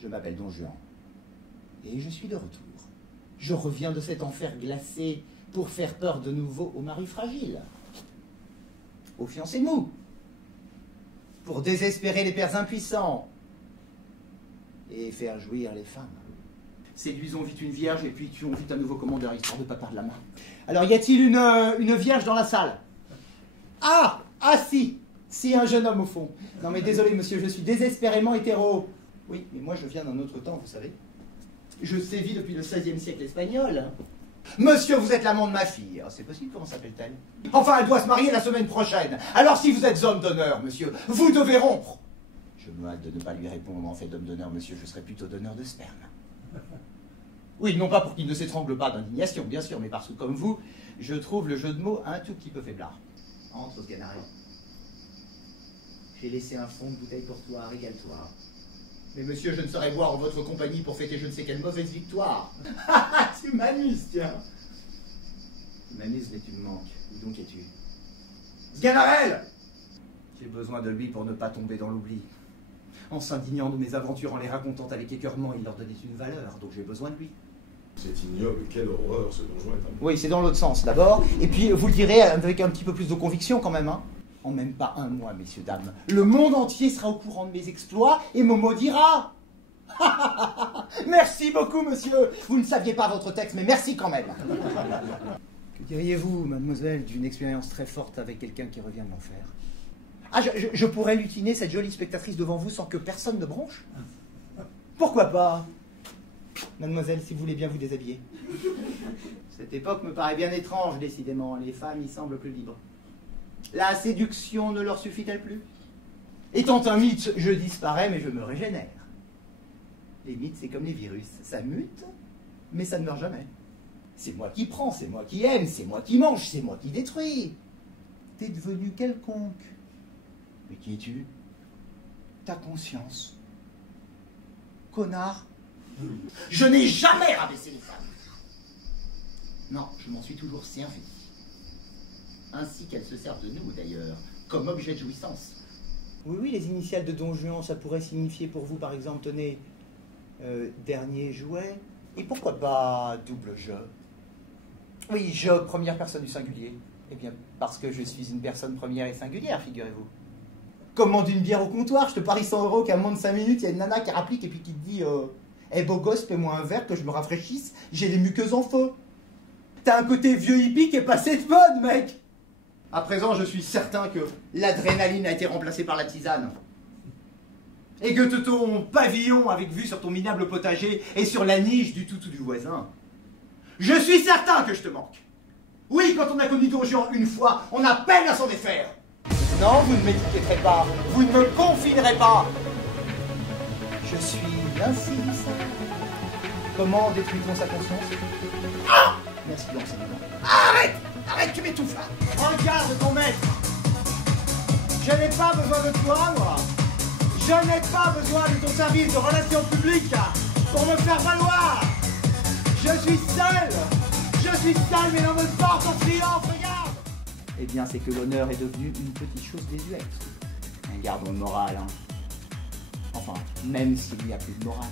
Je m'appelle Don Juan. Et je suis de retour. Je reviens de cet enfer glacé pour faire peur de nouveau aux maris fragiles, aux fiancés mous, pour désespérer les pères impuissants et faire jouir les femmes. Séduisons vite une vierge et puis tuons vite un nouveau commandeur, histoire de ne pas perdre la main. Alors, y a-t-il une vierge dans la salle? Ah si, un jeune homme au fond. Non mais désolé monsieur, je suis désespérément hétéro. Oui, mais moi je viens d'un autre temps, vous savez. Je sévis depuis le XVIe siècle espagnol. Monsieur, vous êtes l'amant de ma fille. Oh, c'est possible, comment s'appelle-t-elle? Enfin, elle doit se marier la semaine prochaine. Alors si vous êtes homme d'honneur, monsieur, vous devez rompre. Je me hâte de ne pas lui répondre. En fait, d'homme d'honneur, monsieur, je serais plutôt donneur de sperme. Oui, non pas pour qu'il ne s'étrangle pas d'indignation, bien sûr, mais parce que, comme vous, je trouve le jeu de mots un tout petit peu faiblard. Entre, Sganarelle. J'ai laissé un fond de bouteille pour toi, régale-toi. Mais monsieur, je ne saurais boire en votre compagnie pour fêter je ne sais quelle mauvaise victoire. Tu m'amuses, tiens. Tu m'amuses, mais tu me manques. Où donc es-tu? Sganarelle! J'ai besoin de lui pour ne pas tomber dans l'oubli. En s'indignant de mes aventures, en les racontant avec écœurement, il leur donnait une valeur, donc j'ai besoin de lui. C'est ignoble, quelle horreur, ce donjon est un... Oui, c'est dans l'autre sens d'abord, et puis vous le direz avec un petit peu plus de conviction quand même, hein. En même pas un mois, messieurs, dames, le monde entier sera au courant de mes exploits et me maudira. Merci beaucoup, monsieur. Vous ne saviez pas votre texte, mais merci quand même. Que diriez-vous, mademoiselle, d'une expérience très forte avec quelqu'un qui revient de l'enfer? Ah, je pourrais lutiner cette jolie spectatrice devant vous sans que personne ne bronche? Pourquoi pas? Mademoiselle, si vous voulez bien vous déshabiller. Cette époque me paraît bien étrange, décidément. Les femmes y semblent plus libres. La séduction ne leur suffit-elle plus? Étant un mythe, je disparais, mais je me régénère. Les mythes, c'est comme les virus. Ça mute, mais ça ne meurt jamais. C'est moi qui prends, c'est moi qui aime, c'est moi qui mange, c'est moi qui détruis. T'es devenu quelconque. Mais qui es-tu? Ta conscience. Connard. Je n'ai jamais rabaissé les femmes. Non, je m'en suis toujours servi. Ainsi qu'elles se servent de nous, d'ailleurs, comme objet de jouissance. Oui, les initiales de Don Juan, ça pourrait signifier pour vous, par exemple, tenez, dernier jouet. Et pourquoi pas double je? Oui, je, première personne du singulier. Eh bien, parce que je suis une personne première et singulière, figurez-vous. Commande une bière au comptoir, je te parie 100 € qu'à moins de 5 minutes, il y a une nana qui rapplique et puis qui te dit hey, beau gosse, paie-moi un verre que je me rafraîchisse, j'ai les muqueuses en feu. T'as un côté vieux hippie qui est passé de mode, mec. À présent, je suis certain que l'adrénaline a été remplacée par la tisane. Et que ton pavillon avec vue sur ton minable potager et sur la niche du toutou du voisin. Je suis certain que je te manque. Oui, quand on a connu Don Juan une fois, on a peine à s'en défaire. Non, vous ne m'étiqueterez pas, vous ne me confinerez pas. Je suis insaisissable. Comment détruit-on sa conscience? Ah! Merci de l'enseignement. Arrête! Arrête, tu m'étouffes là! Regarde ton maître! Je n'ai pas besoin de toi, moi! Je n'ai pas besoin de ton service de relations publiques pour me faire valoir! Je suis seul! Je suis seul, mais l'on me porte en triomphe, regarde! Eh bien, c'est que l'honneur est devenu une petite chose désuète. Gardons le moral, hein. Enfin, même s'il n'y a plus de morale.